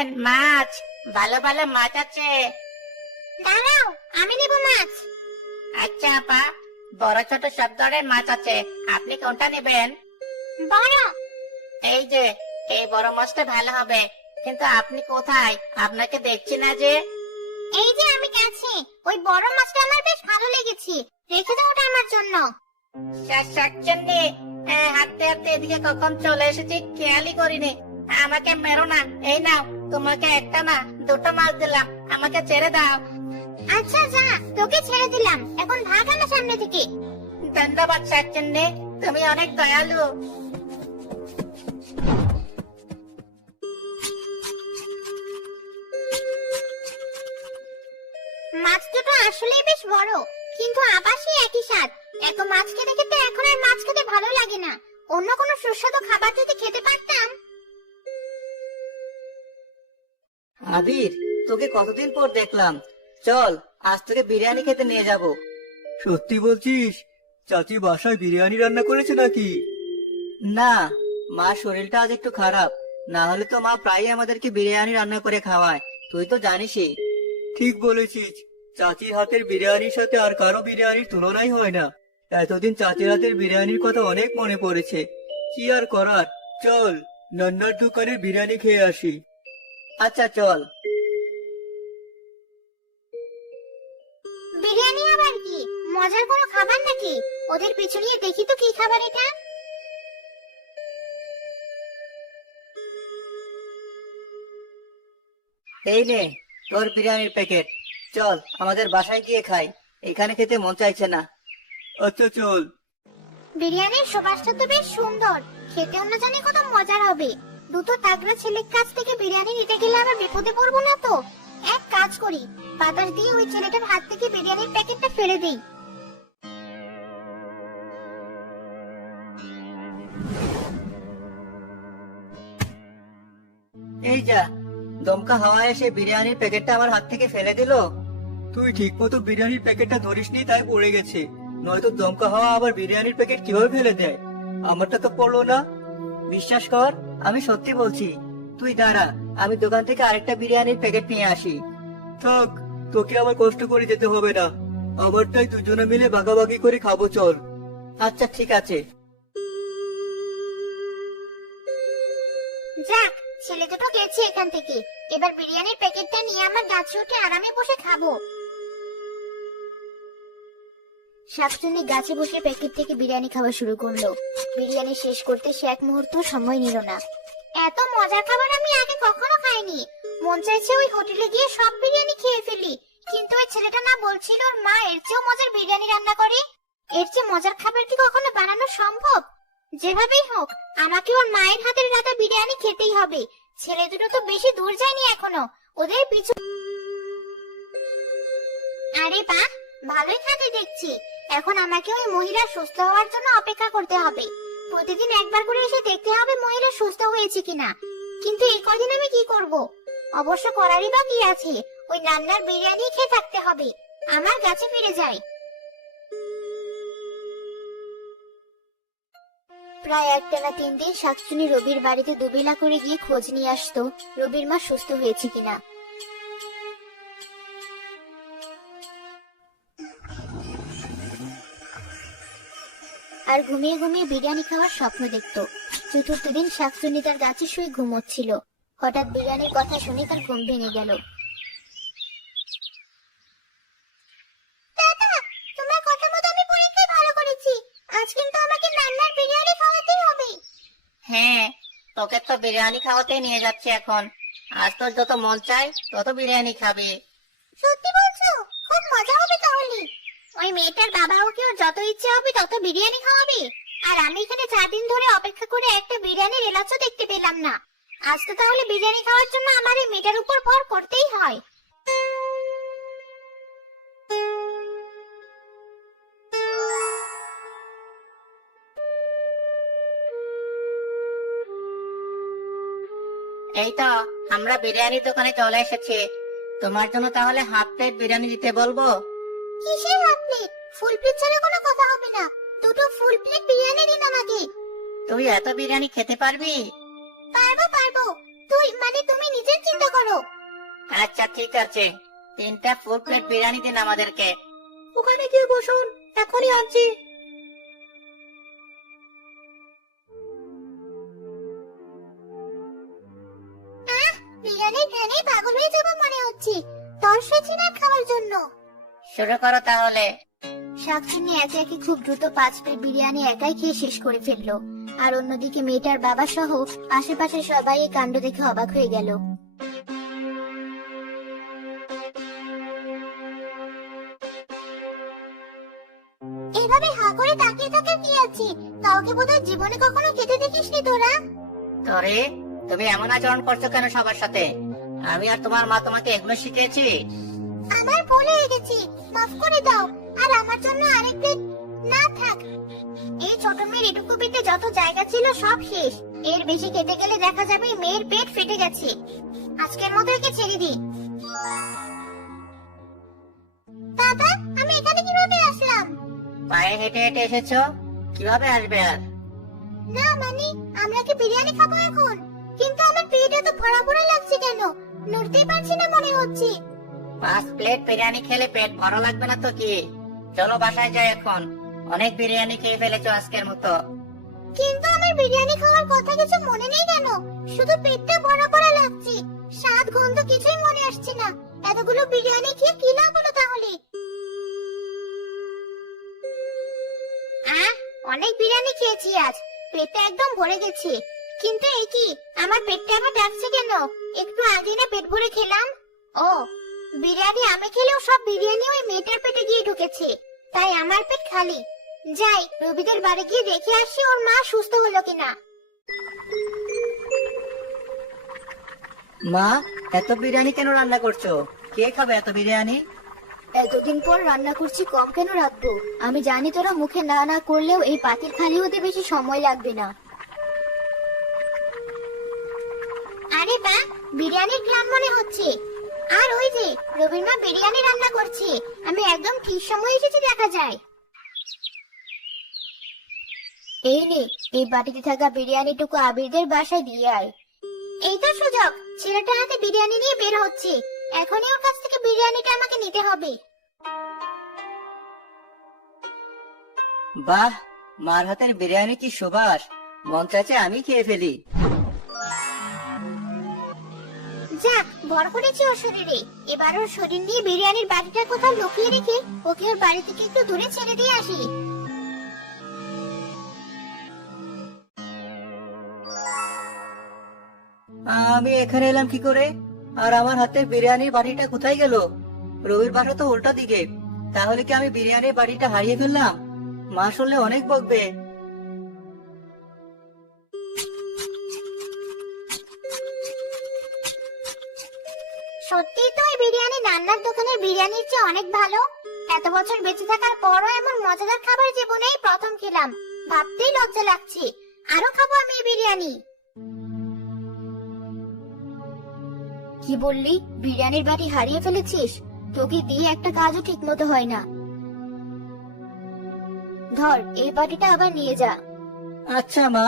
নেবেন মাছ? ভালো ভালো মাছ আছে। দাঁড়াও, আমি নেব মাছ। আচ্ছা আপা, বড় ছোট সব ধরনের মাছ আছে, আপনি কোনটা নেবেন? বড়। এই যে, এই বড় মাছটা ভালো হবে। কিন্তু আপনি কোথায়? আপনাকে দেখছি না যে। এই যে আমি কাছে, ওই বড় মাছটা আমার বেশ ভালো লেগেছে, রেখে দাও ওটা আমার জন্য। শাকচুন্নি, হাঁটতে হাঁটতে এদিকে কখন চলে এসেছি খেয়ালই করিনি। আমাকে মেরো না। এই নাও, তোমাকে একটা না দুটো মাছ দিলাম, আমাকে ছেড়ে দাও। আচ্ছা যা, তোকে ছেড়ে দিলাম, এখন ভাগ আমার সামনে থেকে। ধন্যবাদ শাকচুন্নি, তুমি অনেক দয়ালু। মাছ দুটো আসলেই বেশ বড়, কিন্তু আবার সেই একই স্বাদ। এত মাছ খেতে খেতে এখন আর মাছ খেতে ভালো লাগে না। অন্য কোনো সুস্বাদু খাবার যদি খেতে পারতাম। আবির, তোকে কতদিন পর দেখলাম। চল, আজ তোকে বিরিয়ানি খেতে নিয়ে যাব। সত্যি বলছিস? চাচি বাসায় বিরিয়ানি রান্না করেছে নাকি? না, মার শরীরটা আজ একটু খারাপ। না হলে তো মা প্রায়ই আমাদেরকে বিরিয়ানি রান্না করে খাওয়ায়, তুই তো জানিসই। ঠিক বলেছিস, চাচির হাতের বিরিয়ানির সাথে আর কারো বিরিয়ানির তুলনাই হয় না। এতদিন চাচির হাতের বিরিয়ানির কথা অনেক মনে পড়েছে। কি আর করার, চল নান্নার দোকানের বিরিয়ানি খেয়ে আসি। আচ্ছা চল। বিরিয়ানি আবার কি মজার কোনো খাবার নাকি? ওদের পিছু নিয়ে দেখি তো কি খাবার এটা। এই নে তোর বিরিয়ানির প্যাকেট। চল আমাদের বাসায় গিয়ে খাই, এখানে খেতে মন চাইছে না। আচ্ছা চল। বিরিয়ানির সুবাসটা তো বেশ সুন্দর, খেতেও না জানি কত মজার হবে। দুটো তাগড়া ছেলের কাছ থেকে বিরিয়ানি নিতে গেলে আবার বিপদে পড়বো না তো? এক কাজ করি, বাতাস দিয়ে ওই ছেলেটার হাত থেকে বিরিয়ানির প্যাকেটটা ফেলে দেই। এই যা, দমকা হাওয়া এসে বিরিয়ানির প্যাকেটটা আমার হাত থেকে ফেলে দিল। তুই ঠিক মতো বিরিয়ানির প্যাকেটটা ধরিসনি তাই পড়ে গেছে, নয়তো দমকা হাওয়া আবার বিরিয়ানির প্যাকেট কিভাবে ফেলে দেয়? আমারটা তো পড়লো না। বিশ্বাস কর, আমি সত্যি বলছি। তুই দাঁড়া, আমি দোকান থেকে আরেকটা বিরিয়ানির প্যাকেট নিয়ে আসি। থাক, তোকে আবার কষ্ট করে যেতে হবে না, আমারটাই দুজনে মিলে ভাগাভাগি করে খাবো, চল। আচ্ছা ঠিক আছে। যাক, ছেলে দুটো গেছে এখান থেকে। এবার বিরিয়ানির প্যাকেটটা নিয়ে আমার গাছে উঠে আরামে বসে খাবো। শাকচুন্নি গাছে বসে প্যাকেট থেকে বিরিয়ানি খাওয়া শুরু করলো। বিরিয়ানি শেষ করতে সে এক মুহূর্ত সময় নিল না। এত মজার খাবার আমি আগে কখনো খাইনি। মন চাইছে ওই হোটেলে গিয়ে সব বিরিয়ানি খেয়ে ফেলি, কিন্তু ওই ছেলেটা না বলছিল ওর মা এর চেয়েও মজার বিরিয়ানি রান্না করে। এর চেয়ে মজার খাবার কি কখনো বানানো সম্ভব? যেভাবেই হোক, আমাকে ওর মায়ের হাতের রান্না বিরিয়ানি খেতেই হবে। ছেলে দুটো তো বেশি দূর যায়নি এখনো, ওদের পিছু। আরে বাহ, ভালোই খাতে দেখছি। এখন আমাকে ওই মহিলা সুস্থ হওয়ার জন্য অপেক্ষা করতে হবে। প্রতিদিন একবার করে এসে দেখতে হবে মহিলা সুস্থ হয়েছে কিনা। কিন্তু এই কদিন আমি কি করব? অবশ্য করারই বা কি আছে, ওই রান্নার বিরিয়ানি খেয়ে থাকতে হবে। আমার গাছে ফিরে যাই। প্রায় একটানা 3 দিন শাকচুনি রবির বাড়িতে দুবেলা করে গিয়ে খোঁজ নিয়ে আসতো রবির মা সুস্থ হয়েছে কিনা। আর ঘুমিয়ে ঘুমিয়ে বিরিয়ানি খাওয়ার স্বপ্ন দেখতো। চতুর্থ দিন শাকচুনি তার গাছে শুয়ে ঘুমোচ্ছিল। হঠাৎ বিরিয়ানির কথা শুনে তার ঘুম ভেঙে গেল। দাদা, তোমার কথা মতো আমি পরীক্ষায় ভালো করেছি। আজ কিন্তু আমাকে রান্নার বিরিয়ানি খাওয়াতেই হবে। হ্যাঁ, তোকে তো বিরিয়ানি খাওয়াতে নিয়ে যাচ্ছে এখন। আজ তোর যত মন চায় তত বিরিয়ানি খাবি। সত্যি বলছো? খুব মজা হবে তাহলে। ওই মেয়েটার বাবা ওকে ওর যত ইচ্ছে হবে তত বিরিয়ানি খাওয়াবে, আর আমি এখানে 4 দিন ধরে অপেক্ষা করে একটা বিরিয়ানির এলাচও দেখতে পেলাম না। আজ তো তাহলে বিরিয়ানি খাওয়ার জন্য আমার এই মেয়েটার উপর ভর করতেই হয়। এই তো, আমরা বিরিয়ানির দোকানে চলে এসেছি। তোমার জন্য তাহলে হাফ প্লেট বিরিয়ানি দিতে বলবো? কিসের হাফ প্লেট? ফুল প্লেট ছাড়া কোনো কথা হবে না। দুটো ফুল প্লেট বিরিয়ানি দিন আমাকে। তুই এত বিরিয়ানি খেতে পারবি? পারবো পারবো। তুমি নিজের চিন্তা করো। আচ্ছা ঠিক আছে, 3টা ফুল প্লেট বিরিয়ানি দিন আমাদেরকে। ওখানে গিয়ে বসুন, এখনই আনছি। বিরিয়ানির ঘ্রাণে পাগল হয়ে যাবো মনে হচ্ছে। তর্স হয়েছে না খাওয়ার জন্য। শুরু করো তাহলে। শাকচুন্নি একে একে খুব দ্রুত 5 প্লেট বিরিয়ানি একাই খেয়ে শেষ করে ফেললো। আর অন্যদিকে মেয়েটার বাবা সহ আশেপাশে সবাই এই কাণ্ড দেখে অবাক হয়ে গেল। এভাবে হা করে তাকিয়ে থাকার কি আছে? কাউকে বোধহয় জীবনে কখনো খেতে দেখিসনি তোরা। তোরে, তুমি এমন আচরণ করছো কেন সবার সাথে? আমি আর তোমার মা তোমাকে এগুলো শিখিয়েছি? আমার ভুল হয়ে গেছে, মাফ করে দাও। আর আমার জন্য আরেক প্লেট না থাক। এই ছোট মেয়ের এটুকু পেটে যত জায়গা ছিল সব শেষ। এর বেশি খেতে গেলে দেখা যাবে মেয়ের পেট ফেটে গেছে। আজকের মতো একে ছেড়ে দিই। বাবা, আমি এখানে কিভাবে আসলাম? পায়ে হেঁটে হেঁটে এসেছো, কিভাবে আসবে আর? না মানে আমরা কি বিরিয়ানি খাবো এখন? কিন্তু আমার পেট এত ভরা ভরা লাগছে কেন? নড়তেই পারছি না মনে হচ্ছে। 5 প্লেট বিরিয়ানি খেলে পেট ভরা লাগবে না তো কি? চলো বাসায় যাই এখন, অনেক বিরিয়ানি খেয়ে ফেলেছো আজকের মতো। কিন্তু আমার বিরিয়ানি খাওয়ার কথা কিছু মনে নেই কেন? শুধু পেটটা ভরা ভরা লাগছে। স্বাদ গন্ধ কিছুই মনে আসছে না। এতগুলো বিরিয়ানি খেয়ে কি লাভ হলো তাহলে? অনেক বিরিয়ানি খেয়েছি আজ, পেটটা একদম ভরে গেছে। কিন্তু এই কি, আমার পেটটা আবার ডাকছে কেন? একটু আগে না পেট ভরে খেলাম। ও, বিরিয়ানি আমি খেলেও সব বিরিয়ানি ওই মেয়েটার পেটে গিয়ে ঢুকেছে, তাই আমার পেট খালি। যাই, রবিদের বাড়ি গিয়ে দেখে আসি ওর মা সুস্থ হলো কিনা। মা, এত বিরিয়ানি কেন রান্না করছো? কে খাবে এত বিরিয়ানি? এতদিন পর রান্না করছি, কম কেন রাখবো? আমি জানি তোরা মুখে না না করলেও এই পাতিল খালি হতে বেশি সময় লাগবে না। আরে বা, বিরিয়ানির ঘ্রাণ মনে হচ্ছে। আর ওই যে রবির মা বিরিয়ানি রান্না করছে, আমি একদম ঠিক সময় এসেছি দেখা যায়। এই নে, এই বাটিতে থাকা বিরিয়ানিটুকু আবিরদের বাসায় দিয়ে আয়। এই তো সুযোগ, ছেলেটা হাতে বিরিয়ানি নিয়ে বের হচ্ছে। এখনই ওর কাছ থেকে বিরিয়ানিটা আমাকে নিতে হবে। বাহ, মার হাতের বিরিয়ানি কি সুবাস! মন চাইছে আমি খেয়ে ফেলি। যাক, বড় করেছে ওর শরীরে। এবার ওর শরীর নিয়ে বিরিয়ানির বাটিটা কোথাও লুকিয়ে রেখে ওকে ওর বাড়ি থেকে একটু দূরে ছেড়ে দিয়ে আসি। আমি এখানে এলাম কি করে? আর আমার হাতের বিরিয়ানির বাটিটা কোথায় গেল? রবির বাসা তো উল্টা দিকে। তাহলে কি আমি বিরিয়ানির বাটিটা হারিয়ে ফেললাম? মা শুনলে অনেক বকবে। সত্যি তো এই বিরিয়ানি নান্নার দোকানের বিরিয়ানির চেয়ে অনেক ভালো। এত বছর বেঁচে থাকার পরও এমন মজাদার খাবার জীবনেই প্রথম খেলাম। ভাবতেই লজ্জা লাগছে। আরো খাবো আমি এই বিরিয়ানি। কি বললি? বিরিয়ানির বাটি হারিয়ে ফেলেছিস? তোকে দিয়ে একটা কাজও ঠিক মতো হয় না। ধর, এই বাটিটা আবার নিয়ে যা। আচ্ছা মা।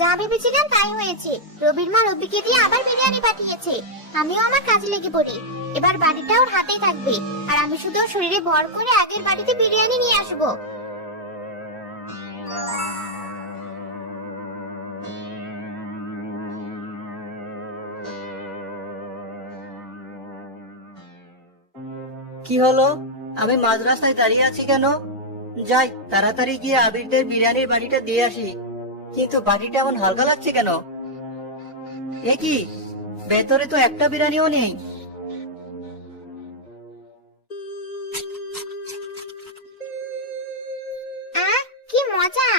যা ভেবেছিলাম তাই হয়েছে। রবির মা রবিকে দিয়ে আবার বিরিয়ানি পাঠিয়েছে। আমিও আমার কাজে লেগে পড়ি। এবার বাড়িটা ওর হাতেই থাকবে, আর আমি শুধু ওর শরীরে ভর করে আগের বাড়িতে বিরিয়ানি নিয়ে আসবো। কি হলো? আমি মাঝ রাস্তায় দাঁড়িয়ে আছি কেন? যাই, তাড়াতাড়ি গিয়ে আবিরদের বিরিয়ানির বাটিটা দিয়ে আসি। কিন্তু বাটিটা এমন হালকা লাগছে কেন? এ কি, ভেতরে তো একটা বিরিয়ানিও নেই। কি মজা!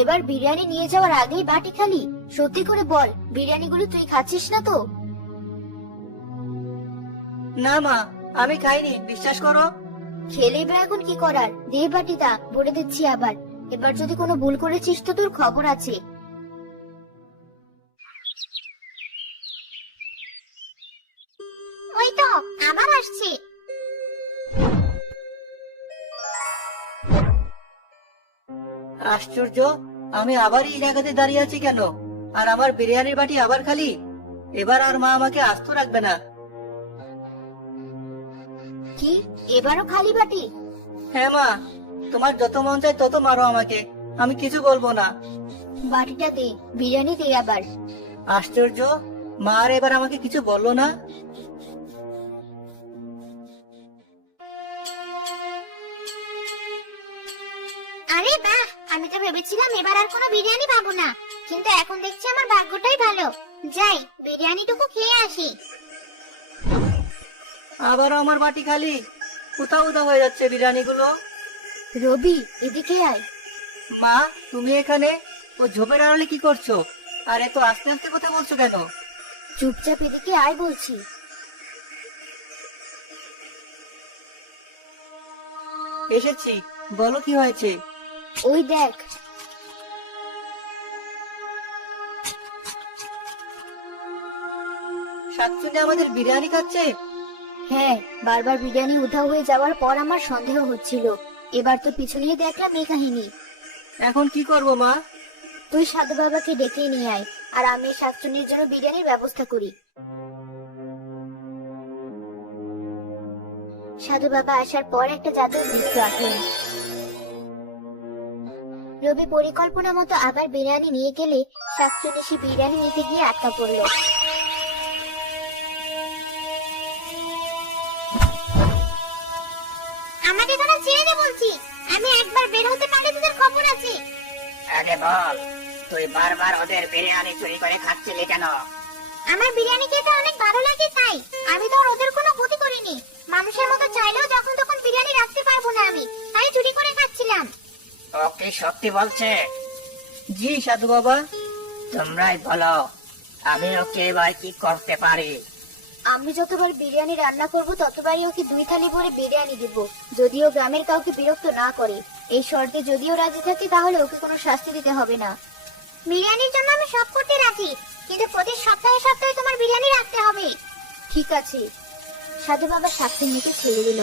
এবার বিরিয়ানি নিয়ে যাওয়ার আগেই বাটি খালি। সত্যি করে বল, বিরিয়ানিগুলো তুই খাচ্ছিস না তো? না মা, আমি খাইনি, বিশ্বাস করো। খেলে বা এখন কি করার? দে বাটিটা, বলে দিচ্ছি আবার। এবার যদি কোনো ভুল করেছিস তো তোর খবর আছে। ওই তো আবার আসছে। আশ্চর্য, আমি আবারই এই জায়গাতে দাঁড়িয়ে আছি কেন? আর আমার বিরিয়ানির বাটি আবার খালি। এবার আর মা আমাকে আস্ত রাখবে না। কি এবারও খালি বাটি? হ্যাঁ মা, তোমার যত মন চায় তত মারো আমাকে, আমি কিছু বলবো না। বাটিটা দে, বিরিয়ানি দে আবার। আশ্চর্য, মা আর এবার আমাকে কিছু বললো না। আরে বাহ, আমি তো ভেবেছিলাম এবার আর কোনো বিরিয়ানি পাবো না, কিন্তু এখন দেখছি আমার ভাগ্যটাই ভালো। যাই বিরিয়ানিটুকু খেয়ে আসি। আবারও আমার বাটি খালি। কোথাও উদা হয়ে যাচ্ছে বিরিয়ানিগুলো। রবি, এদিকে আয়। মা, তুমি এখানে? ও ঝোপের আড়ালে কি করছো? আর এত আস্তে আস্তে কথা বলছো কেন? চুপচাপ এদিকে আয় বলছি। এসেছি, বলো কি হয়েছে? ওই দেখ। শাকচুন্নি আমাদের বিরিয়ানি খাচ্ছে। হ্যাঁ, বারবার বিরিয়ানি উধাও হয়ে যাওয়ার পর আমার সন্দেহ হচ্ছিল। এবার তো পিছু নিয়ে দেখলাম এই কাহিনী। এখন কি করবো মা? তুই সাধু বাবাকে ডেকে নিয়ে আয়, আর আমি শাকচুন্নির জন্য বিরিয়ানির ব্যবস্থা করি। সাধু বাবা আসার পর একটা জাদুর বৃত্ত আঁকলেন। রবি পরিকল্পনা মতো আবার বিরিয়ানি নিয়ে গেলে শাকচুন্নি সে বিরিয়ানি নিতে গিয়ে আটকা পড়ল। আমাকে তোরা ছেড়ে দে বলছি, আমি একবার বের হতে পারলে তোদের খবর আছে। আগে বল, তুই বারবার ওদের বিরিয়ানি চুরি করে খাচ্ছিলি কেন? আমার বিরিয়ানি খেতে অনেক ভালো লাগে তাই। আমি তো আর ওদের কোনো ক্ষতি করিনি। মানুষের মতো চাইলেও যখন তখন বিরিয়ানি রাখতে পারবো না আমি, তাই চুরি করে খাচ্ছিলাম। ও কি সত্যি বলছে? জি সাধু বাবা। তোমরাই বলো, আমি ওকে এবার কি করতে পারি? আমি যতবার বিরিয়ানি রান্না করব ততবারই ওকে 2 থালি ভরে বিরিয়ানি দিব, যদিও গ্রামের কাউকে বিরক্ত না করে। এই শর্তে যদিও রাজি থাকে তাহলে ওকে কোনো শাস্তি দিতে হবে না। বিরিয়ানির জন্য আমি সব করতে রাজি, কিন্তু প্রতি সপ্তাহে সপ্তাহে তোমার বিরিয়ানি রাখতে হবে। ঠিক আছে। সাধু বাবা শাকচুন্নিকে ছেড়ে দিল।